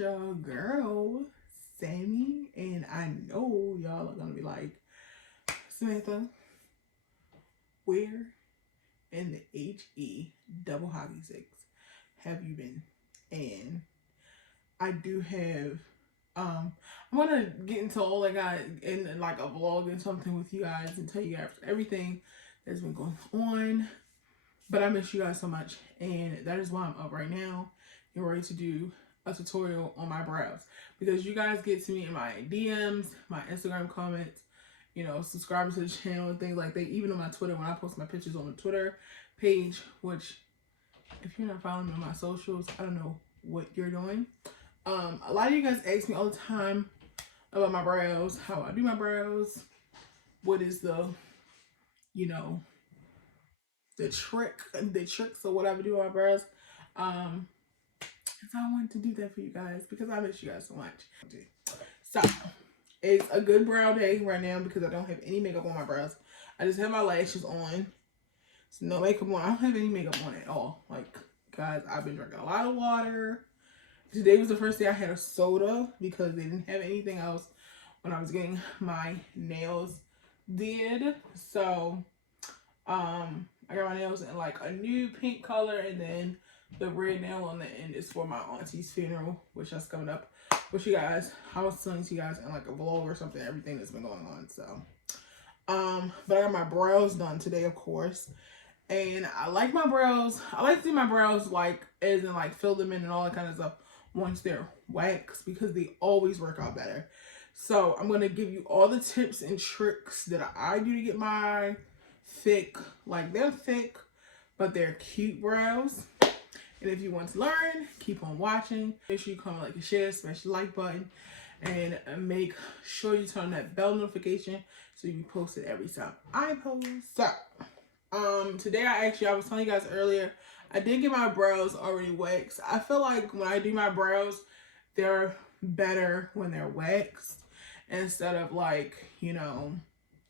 your girl, Sammy, and I know y'all are gonna be like, Samantha, where in the HE double hockey sticks have you been? And I do have, I'm gonna get into all I got in like a vlog and something with you guys and tell you guys everything that's been going on. But I miss you guys so much, and that is why I'm up right now and ready to do a tutorial on my brows, because you guys get to me in my DMs, my Instagram comments, you know, subscribing to the channel and things like that. Even on my Twitter, when I post my pictures on the Twitter page, which if you're not following me on my socials, I don't know what you're doing. A lot of you guys ask me all the time about my brows, how I do my brows, what is the, you know, the tricks or whatever do on my brows. So I wanted to do that for you guys because I miss you guys so much. So it's a good brow day right now because I don't have any makeup on my brows. I just have my lashes on. So no makeup on. I don't have any makeup on at all. Like, guys, I've been drinking a lot of water. Today was the first day I had a soda because they didn't have anything else when I was getting my nails did. So I got my nails in like a new pink color, and then the red nail on the end is for my auntie's funeral, which is coming up with you guys. I was telling you guys in like a vlog or something, everything that's been going on. So but I got my brows done today, of course, and I like my brows. I like to do my brows like as in like fill them in and all that kind of stuff once they're waxed, because they always work out better. So I'm going to give you all the tips and tricks that I do to get my thick, like they're thick but they're cute brows. And if you want to learn, keep on watching. Make sure you comment, like, and share, smash the like button, and make sure you turn on that bell notification so you post it every time I post. So today I was telling you guys earlier, I did get my brows already waxed. I feel like when I do my brows, they're better when they're waxed instead of like, you know,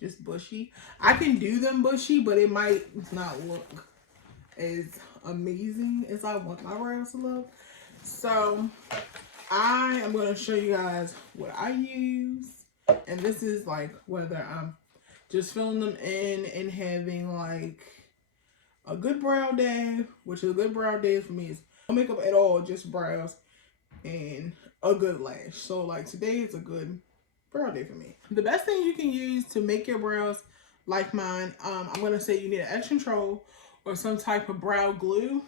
just bushy. I can do them bushy, but it might not look as amazing as I want my brows to look. So I am going to show you guys what I use, and this is like whether I'm just filling them in and having like a good brow day, which is a good brow day for me is no makeup at all, just brows and a good lash. So like today is a good brow day for me. The best thing you can use to make your brows like mine, I'm going to say you need an edge control or some type of brow glue.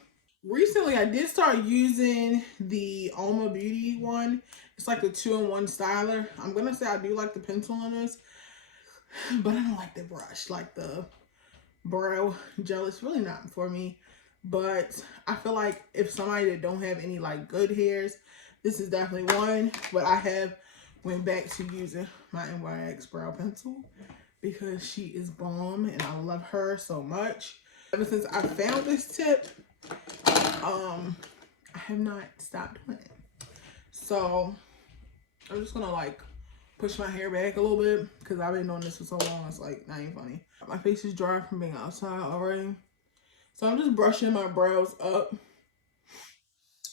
Recently, I did start using the Alma Beauty one. It's like a 2-in-1 styler. I'm going to say I do like the pencil on this, but I don't like the brush. Like the brow gel, it's really not for me. But I feel like if somebody that don't have any like good hairs, this is definitely one. But I have went back to using my NYX brow pencil because she is bomb and I love her so much. Ever since I found this tip, I have not stopped doing it. So I'm just gonna like push my hair back a little bit because I've been doing this for so long. It's like not even funny. My face is dry from being outside already. So I'm just brushing my brows up.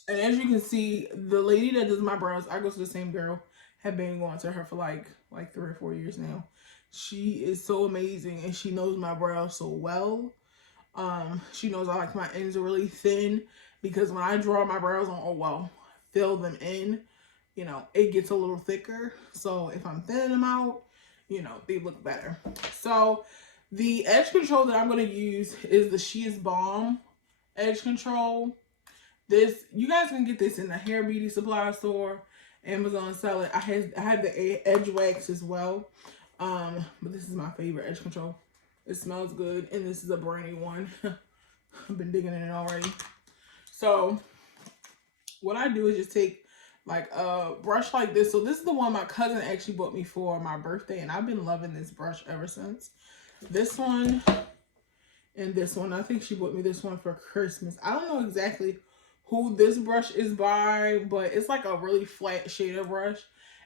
And as you can see, the lady that does my brows, I go to the same girl. Have been going to her for like 3 or 4 years now. She is so amazing and she knows my brows so well. She knows I like my ends really thin because when I draw my brows on, oh well, fill them in, you know, it gets a little thicker. So if I'm thinning them out, you know, they look better. So the edge control that I'm going to use is the She Is Bomb edge control. This, you guys can get this in the hair beauty supply store, Amazon sell it. I have the edge wax as well. But this is my favorite edge control. It smells good, and this is a brand new one. I've been digging in it already. So what I do is just take like a brush like this. So this is the one my cousin actually bought me for my birthday, and I've been loving this brush ever since. This one and this one. I think she bought me this one for Christmas. I don't know exactly who this brush is by, but it's like a really flat shader brush.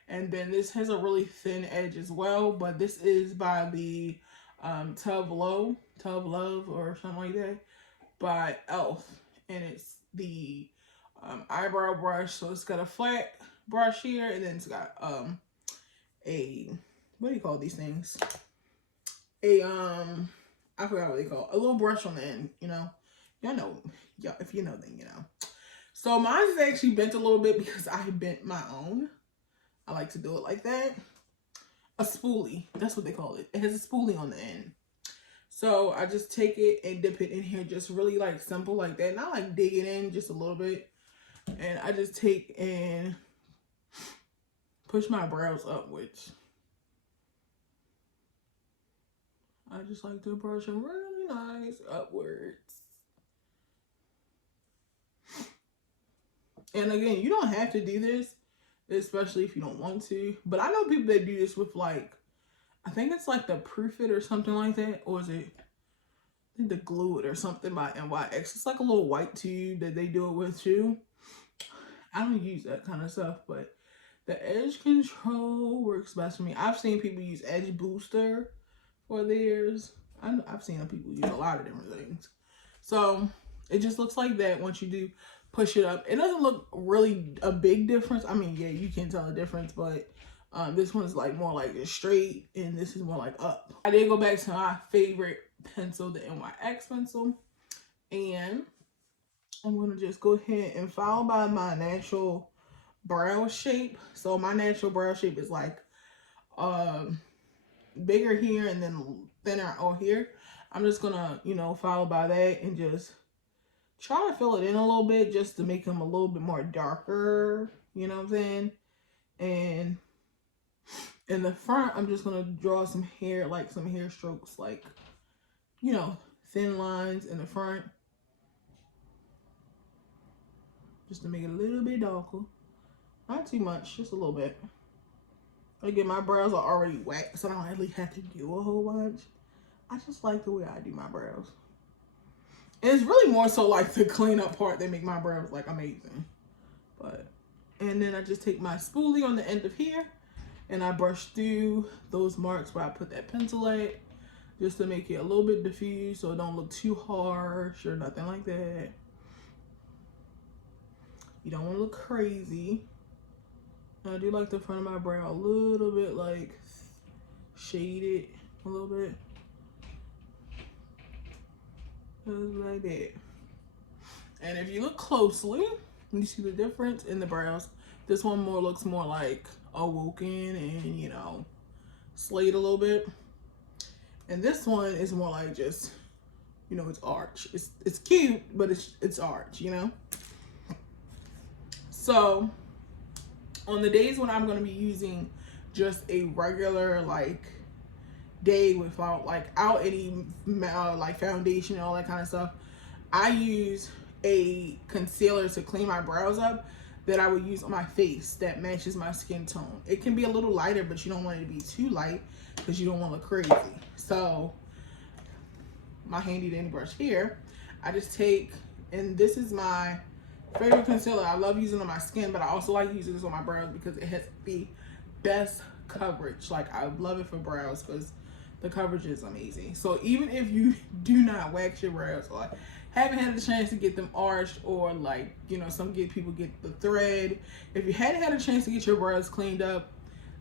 And then this has a really thin edge as well, but this is by the Tove Love or something like that by E.L.F. And it's the eyebrow brush. So it's got a flat brush here, and then it's got a, what do you call these things? A I forgot what they call it. A little brush on the end, you know. Y'all know, y'all, if you know, then you know. So mine is actually bent a little bit because I bent my own. I like to do it like that. A spoolie, that's what they call it. It has a spoolie on the end. So I just take it and dip it in here, just really like simple like that. Not like dig it in just a little bit. And I just take and push my brows upwards. I just like to brush them really nice upwards. And again, you don't have to do this, especially if you don't want to. But I know people that do this with like, I think it's like the Proof It or something like that. Or is it, I think the Glue It or something by NYX. It's like a little white tube that they do it with too. I don't use that kind of stuff, but the edge control works best for me. I've seen people use edge booster for theirs. I've seen people use a lot of different things. So it just looks like that once you do push it up. It doesn't look really a big difference. I mean, yeah, you can tell the difference, but this one's like more like straight and this is more like up. I did go back to my favorite pencil, the NYX pencil, and I'm going to just go ahead and follow by my natural brow shape. So my natural brow shape is like bigger here and then thinner out here. I'm just going to, you know, follow by that and just try to fill it in a little bit just to make them a little bit more darker. You know what I'm saying? And in the front, I'm just going to draw some hair, like some hair strokes, like, you know, thin lines in the front. Just to make it a little bit darker. Not too much, just a little bit. Again, my brows are already wet, so I don't really have to do a whole bunch. I just like the way I do my brows. And it's really more so like the cleanup part that make my brows like amazing. But, and then I just take my spoolie on the end of here and I brush through those marks where I put that pencil at, just to make it a little bit diffused so it don't look too harsh or nothing like that. You don't want to look crazy. I do like the front of my brow a little bit like shaded a little bit. Just like that. And if you look closely, you see the difference in the brows. This one looks more like awoken and, you know, slayed a little bit. And this one is more like just, you know, it's arch. It's cute, but it's arch, you know? So on the days when I'm going to be using just a regular like day without like any like foundation and all that kind of stuff, I use a concealer to clean my brows up that I would use on my face that matches my skin tone. It can be a little lighter, but you don't want it to be too light because you don't want to look crazy. So my handy dandy brush here, I just take, and this is my favorite concealer. I love using it on my skin, but I also like using this on my brows because it has the best coverage. Like, I love it for brows because the coverage is amazing. So even if you do not wax your brows or haven't had a chance to get them arched, or like, you know, some people get the thread, if you hadn't had a chance to get your brows cleaned up,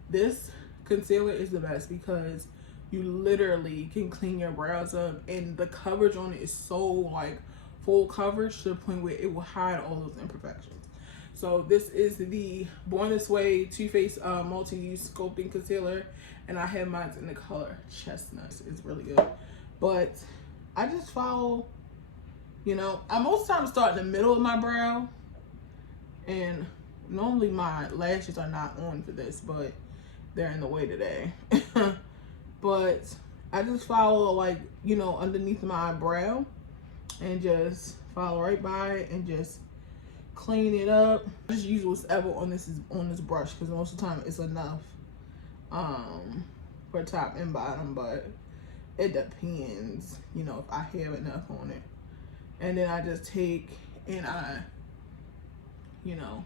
this concealer is the best because you literally can clean your brows up, and the coverage on it is so like full coverage to the point where it will hide all those imperfections. So this is the Born This Way Too Faced multi-use sculpting concealer, and I have mine in the color Chestnut. It's really good. But I just follow, you know, I most times start in the middle of my brow, and normally my lashes are not on for this, but they're in the way today. But I just follow, like, you know, underneath my brow and just follow right by it and just clean it up. I just use whatever on this brush because most of the time it's enough for top and bottom, but it depends, you know, if I have enough on it. And then I just take and I, you know,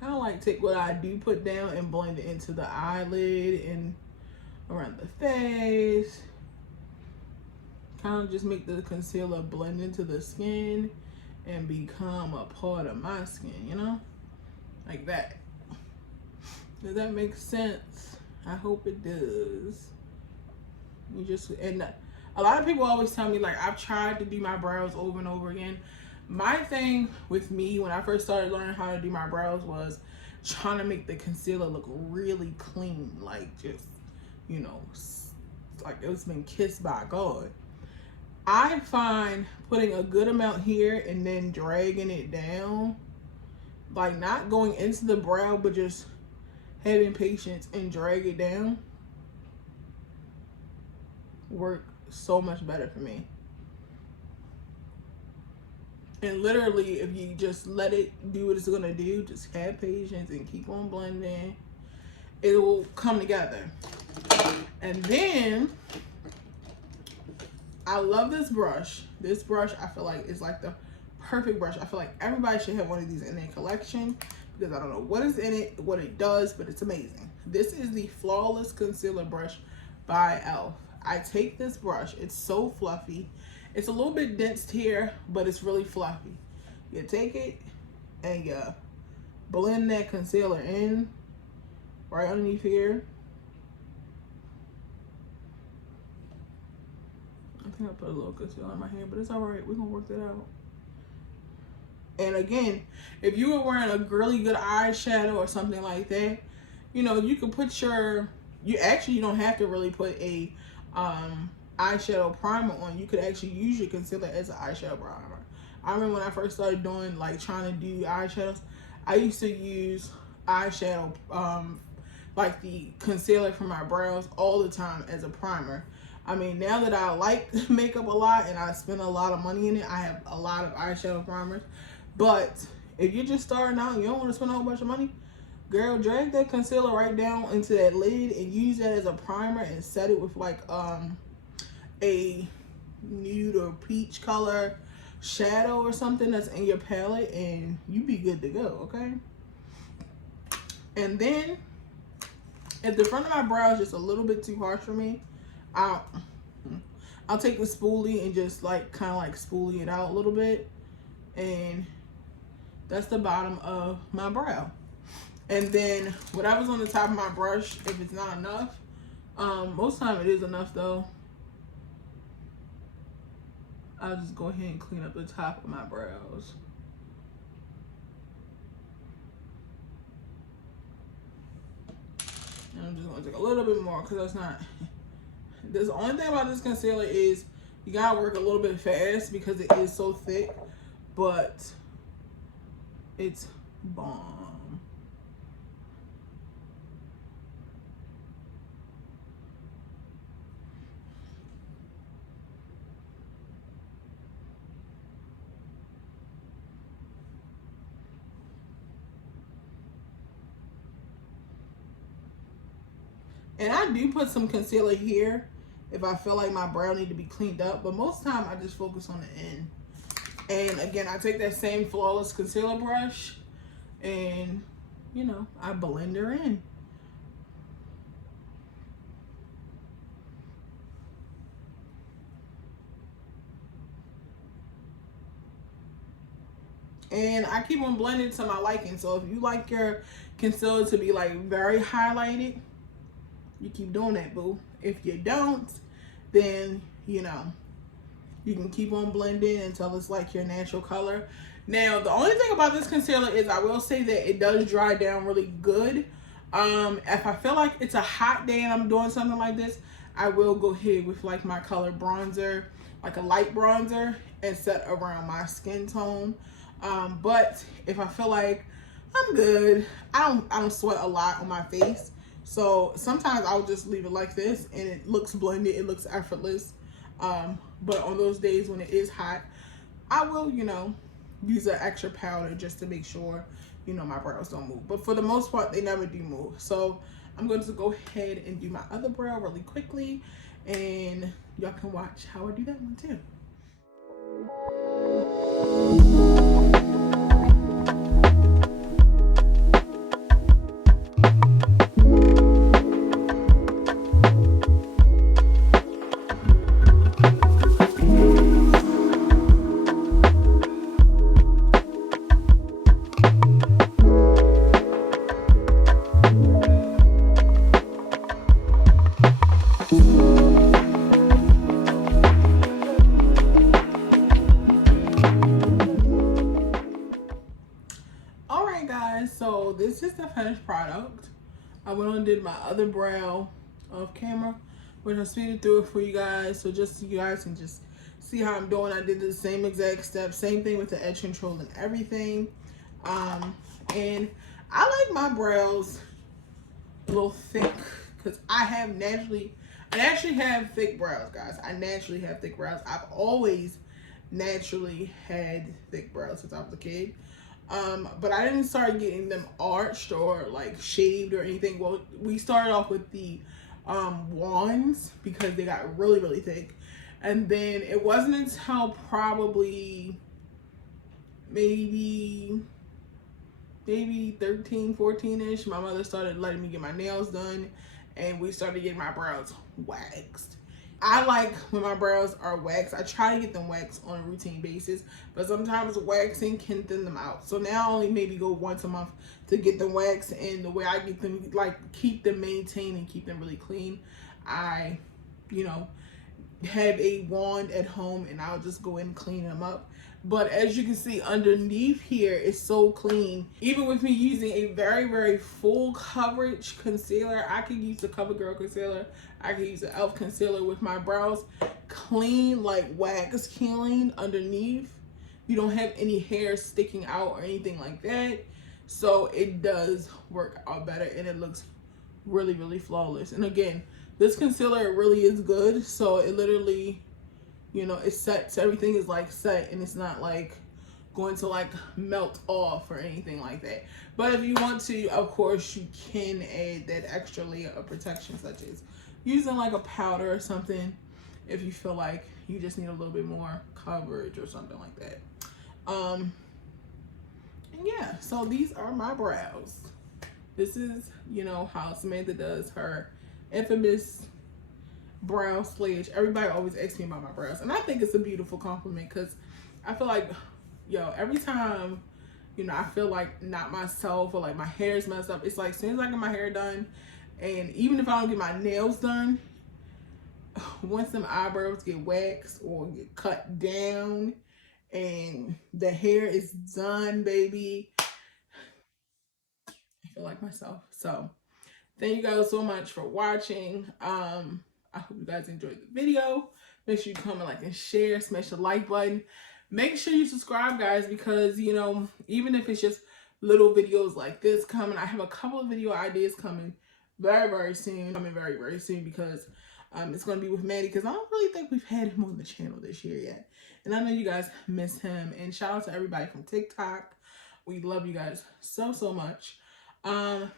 kind of like take what I do put down and blend it into the eyelid and around the face. Kind of just make the concealer blend into the skin and become a part of my skin, you know? Like that. Does that make sense? I hope it does. You just, and a lot of people always tell me, like, I've tried to do my brows over and over again. My thing with me when I first started learning how to do my brows was trying to make the concealer look really clean, like just, you know, like it's been kissed by God. I find putting a good amount here and then dragging it down, like not going into the brow, but just having patience and drag it down, work so much better for me. And literally, if you just let it do what it's gonna do, just have patience and keep on blending, it will come together. And then I love this brush. This brush I feel like is like the perfect brush. I feel like everybody should have one of these in their collection because I don't know what is in it, what it does, but it's amazing. This is the Flawless Concealer Brush by E.L.F. I take this brush, it's so fluffy. It's a little bit dense here, but it's really fluffy. You take it and you blend that concealer in right underneath here. I think I put a little concealer in my hand, but it's all right. We're gonna work that out. And again, if you were wearing a really good eyeshadow or something like that, you know, you could put your, you don't have to really put a eyeshadow primer on. You could actually use your concealer as an eyeshadow primer. I remember when I first started doing, like, trying to do eyeshadows, I used to use eyeshadow, like the concealer for my brows all the time as a primer. I mean, now that I like makeup a lot and I spend a lot of money in it, I have a lot of eyeshadow primers. But if you're just starting out and you don't want to spend a whole bunch of money, girl, drag that concealer right down into that lid and use that as a primer and set it with like a nude or peach color shadow or something that's in your palette, and you be good to go, okay? And then if the front of my brow is just a little bit too harsh for me, I'll take the spoolie and just like kind of like spoolie it out a little bit, and that's the bottom of my brow. And then whatever's on the top of my brush, if it's not enough, most of the time it is enough though, I'll just go ahead and clean up the top of my brows. And I'm just gonna take a little bit more because that's not, the only thing about this concealer is you gotta work a little bit fast because it is so thick, but it's bomb. And I do put some concealer here if I feel like my brow need to be cleaned up, but most of the time I just focus on the end. And again, I take that same Flawless Concealer brush and, you know, I blend her in. And I keep on blending to my liking. So if you like your concealer to be like very highlighted, you keep doing that, boo. If you don't, then, you know, you can keep on blending until it's like your natural color. Now, the only thing about this concealer is I will say that it does dry down really good. If I feel like it's a hot day and I'm doing something like this, I will go ahead with like my color bronzer, like a light bronzer, and set around my skin tone. But if I feel like I'm good, I don't sweat a lot on my face. So sometimes I'll just leave it like this and it looks blended, it looks effortless. But on those days when it is hot, I will, you know, use an extra powder just to make sure, you know, my brows don't move. But for the most part, they never do move. So I'm going to go ahead and do my other brow really quickly, and y'all can watch how I do that one too. Alright guys, so this is the finished product. I went on and did my other brow off camera, which I speeded through it for you guys, so just so you guys can just see how I'm doing. I did the same exact steps, same thing with the edge control and everything. And I like my brows a little thick because I naturally have thick brows, guys. I naturally have thick brows. I've always naturally had thick brows since I was a kid. But I didn't start getting them arched or like shaved or anything. Well, we started off with the wands because they got really, really thick. And then it wasn't until probably maybe 13, 14-ish, my mother started letting me get my nails done and we started getting my brows waxed. I like when my brows are waxed. I try to get them waxed on a routine basis, but sometimes waxing can thin them out. So now I only maybe go once a month to get them waxed, and the way I get them, like keep them maintained and keep them really clean, I, you know, have a wand at home and I'll just go in and clean them up. But as you can see underneath here, it's so clean. Even with me using a very, very full coverage concealer, I can use the CoverGirl concealer, I can use the E.L.F concealer with my brows clean, like wax clean underneath. You don't have any hair sticking out or anything like that. So it does work out better and it looks really, really flawless. And again, this concealer really is good. So it literally, you know, it sets, everything is like set and it's not like going to like melt off or anything like that. But if you want to, of course, you can add that extra layer of protection, such as using like a powder or something if you feel like you just need a little bit more coverage or something like that. And yeah, so these are my brows. This is, you know, how Samantha does her infamous brow sledge. Everybody always asks me about my brows, and I think it's a beautiful compliment because I feel like, yo, every time, you know, I feel like not myself or like my hair's messed up, it's like as soon as I get my hair done, and even if I don't get my nails done, once them eyebrows get waxed or get cut down and the hair is done, baby, I feel like myself. So thank you guys so much for watching. I hope you guys enjoyed the video. Make sure you comment, like, and share. Smash the like button. Make sure you subscribe, guys, because, you know, even if it's just little videos like this coming, I have a couple of video ideas coming very, very soon. Coming very, very soon because it's going to be with Maddie, because I don't really think we've had him on the channel this year yet. And I know you guys miss him. And shout out to everybody from TikTok. We love you guys so, so much.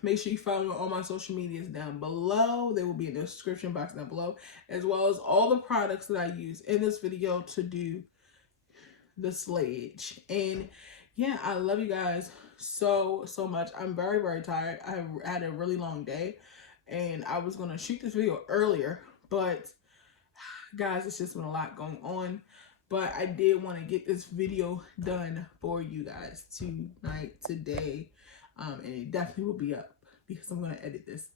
Make sure you follow me on all my social medias down below. They will be in the description box down below, as well as all the products that I use in this video to do the sledge. And yeah, I love you guys so, so much. I'm very, very tired. I had a really long day and I was going to shoot this video earlier, but guys, it's just been a lot going on. But I did want to get this video done for you guys tonight, today. And it definitely will be up because I'm going to edit this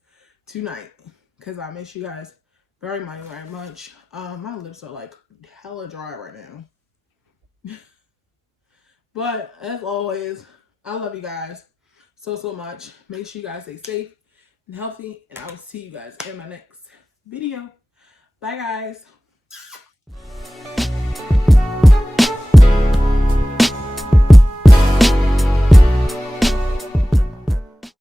tonight because I miss you guys very, very much. My lips are like hella dry right now. But as always, I love you guys so, so much. Make sure you guys stay safe and healthy. And I will see you guys in my next video. Bye, guys.